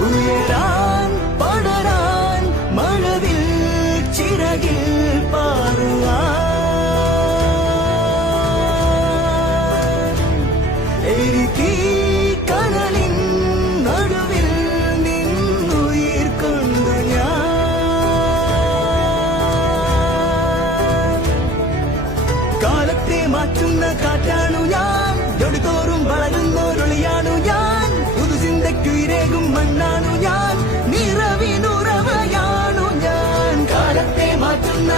ഉയരാൻ പടരാൻ മഴവിൽ ചിറകിൽ പാറുവാൻ എരിതീ കനലിൻ നടുവിൽ നിന്നുയിർ കൊണ്ടു ഞാൻ. കാലത്തെ മാറ്റുന്ന കാറ്റാണു പെണ്ണാണു ഞാൻ നിറവിനുറവയാണു ഞാൻ. കാലത്തെ മാറ്റുന്ന